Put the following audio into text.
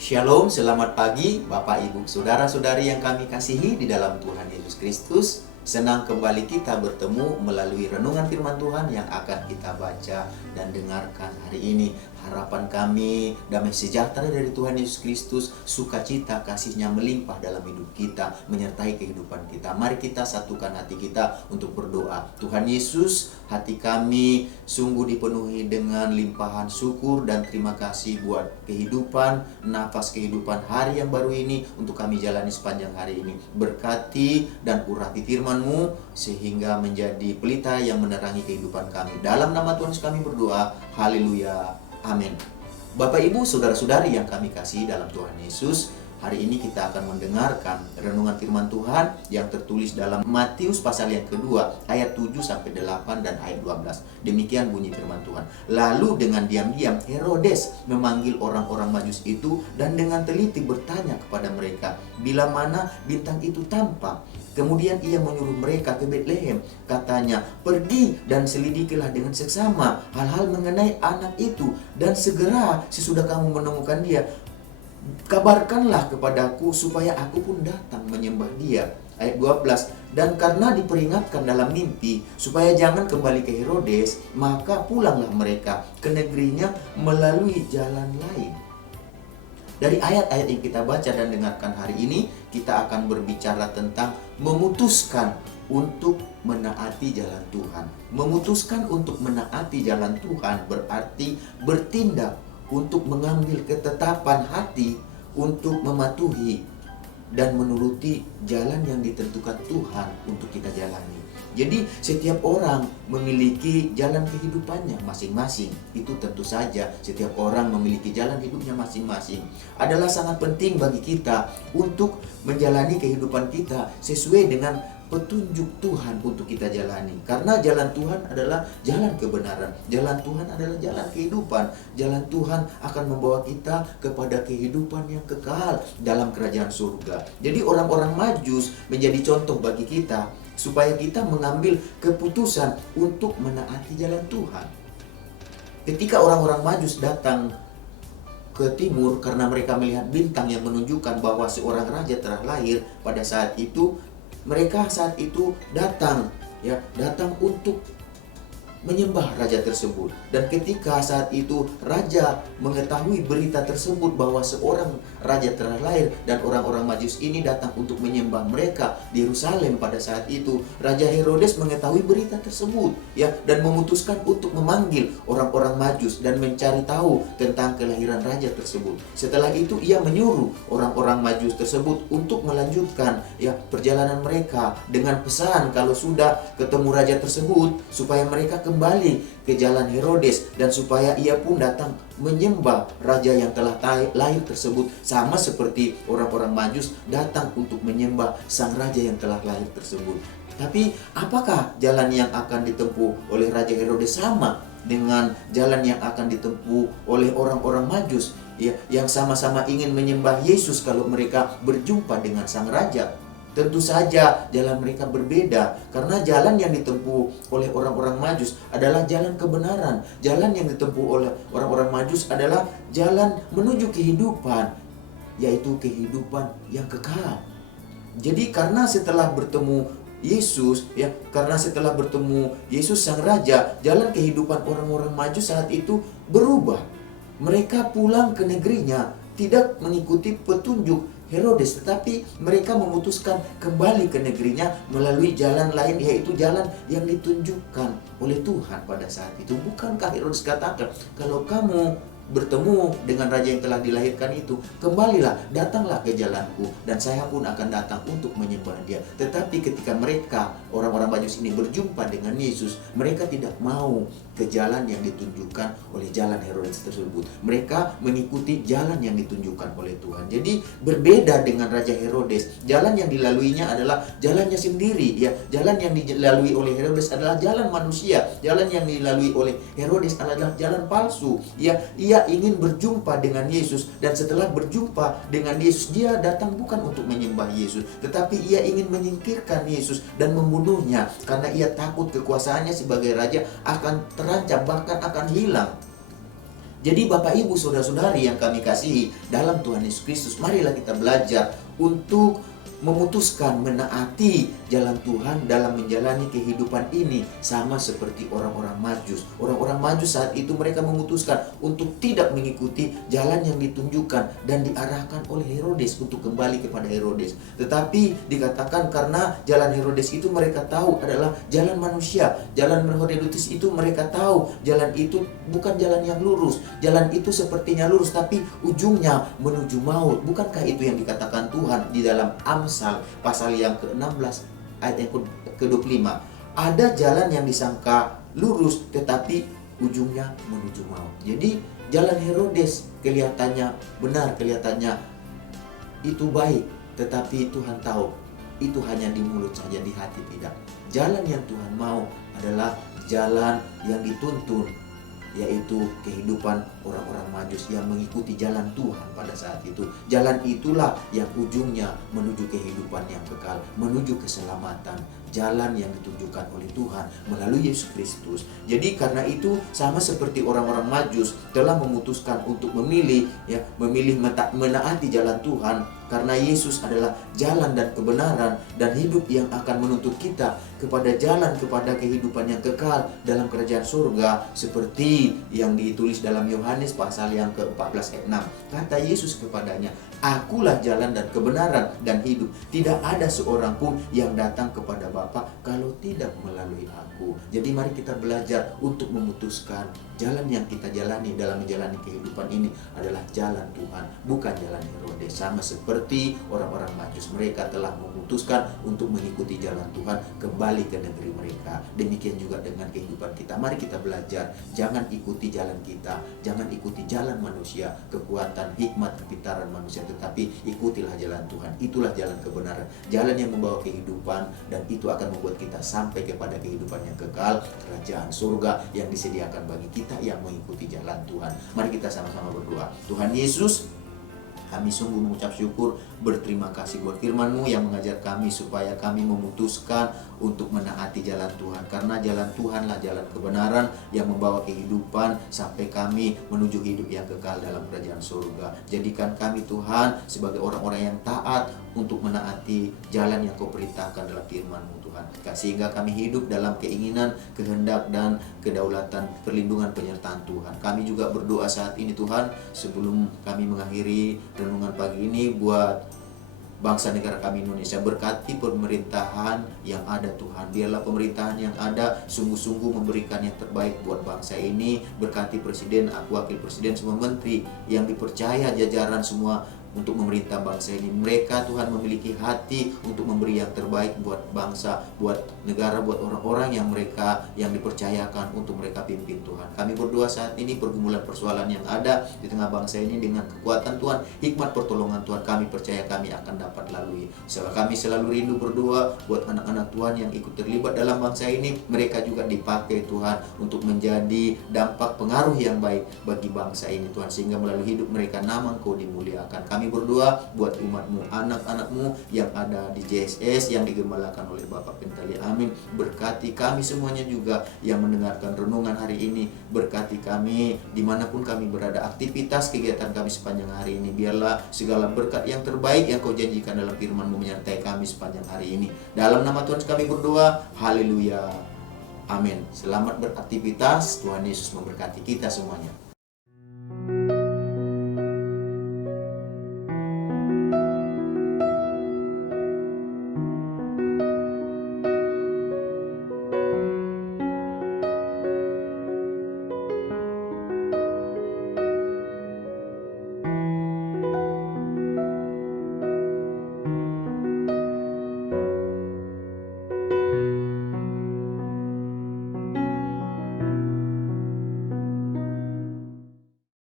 Shalom, selamat pagi Bapak Ibu Saudara-saudari yang kami kasihi di dalam Tuhan Yesus Kristus. Senang kembali kita bertemu melalui renungan firman Tuhan yang akan kita baca dan dengarkan hari ini. Harapan kami, damai sejahtera dari Tuhan Yesus Kristus, sukacita kasih-Nya melimpah dalam hidup kita, menyertai kehidupan kita. Mari kita satukan hati kita untuk berdoa. Tuhan Yesus, hati kami sungguh dipenuhi dengan limpahan syukur dan terima kasih buat kehidupan, nafas kehidupan hari yang baru ini untuk kami jalani sepanjang hari ini. Berkati dan urapi firman-Mu sehingga menjadi pelita yang menerangi kehidupan kami. Dalam nama Tuhan Yesus kami berdoa. Haleluya. Amin. Bapak Ibu Saudara-saudari yang kami kasih dalam Tuhan Yesus, hari ini kita akan mendengarkan renungan firman Tuhan yang tertulis dalam Matius pasal yang kedua ayat 7-8 dan ayat 12. Demikian bunyi firman Tuhan. Lalu dengan diam-diam Herodes memanggil orang-orang Majus itu dan dengan teliti bertanya kepada mereka bila mana bintang itu tampak. Kemudian ia menyuruh mereka ke Betlehem. Katanya, pergi dan selidikilah dengan seksama hal-hal mengenai anak itu. Dan segera sesudah kamu menemukan dia, kabarkanlah kepadaku supaya aku pun datang menyembah dia. Ayat 12. Dan karena diperingatkan dalam mimpi supaya jangan kembali ke Herodes, maka pulanglah mereka ke negerinya melalui jalan lain. Dari ayat-ayat yang kita baca dan dengarkan hari ini, kita akan berbicara tentang memutuskan untuk menaati jalan Tuhan. Memutuskan untuk menaati jalan Tuhan berarti bertindak untuk mengambil ketetapan hati untuk mematuhi dan menuruti jalan yang ditentukan Tuhan untuk kita jalani. Jadi setiap orang memiliki jalan kehidupannya masing-masing. Itu tentu saja setiap orang memiliki jalan hidupnya masing-masing. Adalah sangat penting bagi kita untuk menjalani kehidupan kita sesuai dengan petunjuk Tuhan untuk kita jalani. Karena jalan Tuhan adalah jalan kebenaran. Jalan Tuhan adalah jalan kehidupan. Jalan Tuhan akan membawa kita kepada kehidupan yang kekal dalam kerajaan surga. Jadi orang-orang Majus menjadi contoh bagi kita supaya kita mengambil keputusan untuk menaati jalan Tuhan. Ketika orang-orang Majus datang ke timur karena mereka melihat bintang yang menunjukkan bahwa seorang raja telah lahir, pada saat itu mereka datang untuk menyembah raja tersebut. Dan ketika saat itu raja mengetahui berita tersebut bahwa seorang raja telah lahir dan orang-orang Majus ini datang untuk menyembah mereka di Yerusalem pada saat itu, Raja Herodes mengetahui berita tersebut dan memutuskan untuk memanggil orang-orang Majus dan mencari tahu tentang kelahiran raja tersebut. Setelah itu ia menyuruh orang-orang Majus tersebut untuk melanjutkan perjalanan mereka dengan pesan kalau sudah ketemu raja tersebut supaya mereka kembali ke jalan Herodes dan supaya ia pun datang menyembah raja yang telah lahir tersebut, sama seperti orang-orang Majus datang untuk menyembah sang raja yang telah lahir tersebut. Tapi apakah jalan yang akan ditempuh oleh Raja Herodes sama dengan jalan yang akan ditempuh oleh orang-orang Majus yang sama-sama ingin menyembah Yesus kalau mereka berjumpa dengan sang raja? Tentu saja jalan mereka berbeda, karena jalan yang ditempuh oleh orang-orang Majus adalah jalan kebenaran. Jalan yang ditempuh oleh orang-orang Majus adalah jalan menuju kehidupan, yaitu kehidupan yang kekal. Jadi karena setelah bertemu Yesus, sang raja, jalan kehidupan orang-orang Majus saat itu berubah. Mereka pulang ke negerinya, tidak mengikuti petunjuk Herodes, tetapi mereka memutuskan kembali ke negerinya melalui jalan lain, yaitu jalan yang ditunjukkan oleh Tuhan pada saat itu. Bukankah Herodes katakan, kalau kamu bertemu dengan raja yang telah dilahirkan itu, kembalilah, datanglah ke jalanku, dan saya pun akan datang untuk menyembah dia. Tetapi ketika mereka, orang-orang Majus ini berjumpa dengan Yesus, mereka tidak mau ke jalan yang ditunjukkan oleh jalan Herodes tersebut. Mereka mengikuti jalan yang ditunjukkan oleh Tuhan. Jadi berbeda dengan Raja Herodes. Jalan yang dilaluinya adalah jalannya sendiri. Jalan yang dilalui oleh Herodes adalah jalan manusia. Jalan yang dilalui oleh Herodes adalah jalan palsu. Ia ingin berjumpa dengan Yesus, dan setelah berjumpa dengan Yesus, dia datang bukan untuk menyembah Yesus, tetapi ia ingin menyingkirkan Yesus dan membunuhnya karena ia takut kekuasaannya sebagai raja akan terancam, bahkan akan hilang. Jadi Bapak Ibu Saudara-saudari yang kami kasihi dalam Tuhan Yesus Kristus, marilah kita belajar untuk memutuskan menaati jalan Tuhan dalam menjalani kehidupan ini, sama seperti orang-orang Majus. Orang-orang Majus saat itu mereka memutuskan untuk tidak mengikuti jalan yang ditunjukkan dan diarahkan oleh Herodes untuk kembali kepada Herodes. Tetapi dikatakan karena jalan Herodes itu mereka tahu adalah jalan manusia, jalan Herodes itu mereka tahu jalan itu bukan jalan yang lurus, jalan itu sepertinya lurus tapi ujungnya menuju maut. Bukankah itu yang dikatakan Tuhan di dalam Amsal pasal yang ke-16 ayat yang ke-25? Ada jalan yang disangka lurus tetapi ujungnya menuju maut. Jadi jalan Herodes kelihatannya benar, kelihatannya itu baik, tetapi Tuhan tahu itu hanya di mulut saja, di hati tidak. Jalan yang Tuhan mau adalah jalan yang dituntun, yaitu kehidupan orang-orang Majus yang mengikuti jalan Tuhan pada saat itu. Jalan itulah yang ujungnya menuju kehidupan yang kekal, menuju keselamatan. Jalan yang ditunjukkan oleh Tuhan melalui Yesus Kristus. Jadi karena itu sama seperti orang-orang Majus telah memutuskan untuk memilih menaati jalan Tuhan, karena Yesus adalah jalan dan kebenaran dan hidup yang akan menuntut kita kepada jalan kepada kehidupan yang kekal dalam kerajaan surga, seperti yang ditulis dalam Yohanes pasal yang ke-14 ayat 6. Kata Yesus kepadanya, "Akulah jalan dan kebenaran dan hidup. Tidak ada seorang pun yang datang kepada Bapa kalau tidak melalui aku." Jadi mari kita belajar untuk memutuskan jalan yang kita jalani dalam menjalani kehidupan ini adalah jalan Tuhan, bukan jalan Herodes. Sama seperti orang-orang Majus, mereka telah memutuskan untuk mengikuti jalan Tuhan, kembali ke negeri mereka. Demikian juga dengan kehidupan kita. Mari kita belajar, jangan ikuti jalan kita, jangan ikuti jalan manusia, kekuatan, hikmat, kepintaran manusia, tetapi ikutilah jalan Tuhan. Itulah jalan kebenaran, jalan yang membawa kehidupan, dan itu akan membuat kita sampai kepada kehidupan yang kekal, kerajaan surga yang disediakan bagi kita yang mengikuti jalan Tuhan. Mari kita sama-sama berdoa. Tuhan Yesus, kami sungguh mengucap syukur, berterima kasih buat firman-Mu yang mengajar kami supaya kami memutuskan untuk menaati jalan Tuhan. Karena jalan Tuhanlah jalan kebenaran yang membawa kehidupan sampai kami menuju hidup yang kekal dalam kerajaan surga. Jadikan kami Tuhan sebagai orang-orang yang taat untuk menaati jalan yang Kau perintahkan dalam firman-Mu Tuhan. Sehingga kami hidup dalam keinginan, kehendak, dan kedaulatan, perlindungan, penyertaan Tuhan. Kami juga berdoa saat ini Tuhan, sebelum kami mengakhiri renungan pagi ini, buat bangsa negara kami Indonesia. Berkati pemerintahan yang ada Tuhan. Biarlah pemerintahan yang ada sungguh-sungguh memberikan yang terbaik buat bangsa ini. Berkati presiden, wakil presiden, semua menteri yang dipercaya jajaran semua untuk memerintah bangsa ini. Mereka Tuhan memiliki hati untuk memberi yang terbaik buat bangsa, buat negara, buat orang-orang yang mereka yang dipercayakan untuk mereka pimpin Tuhan. Kami berdoa saat ini pergumulan persoalan yang ada di tengah bangsa ini, dengan kekuatan Tuhan, hikmat pertolongan Tuhan, kami percaya kami akan dapat lalui. Kami selalu rindu berdoa buat anak-anak Tuhan yang ikut terlibat dalam bangsa ini. Mereka juga dipakai Tuhan untuk menjadi dampak pengaruh yang baik bagi bangsa ini Tuhan, sehingga melalui hidup mereka nama Engkau dimuliakan. Kami berdoa buat umat-Mu, anak-anak-Mu yang ada di JSS yang digembalakan oleh Bapak Pentali. Amin. Berkati kami semuanya juga yang mendengarkan renungan hari ini. Berkati kami dimanapun kami berada, aktivitas kegiatan kami sepanjang hari ini. Biarlah segala berkat yang terbaik yang Kau janjikan dalam firman-Mu menyertai kami sepanjang hari ini. Dalam nama Tuhan kami berdoa. Haleluya. Amin. Selamat beraktivitas. Tuhan Yesus memberkati kita semuanya.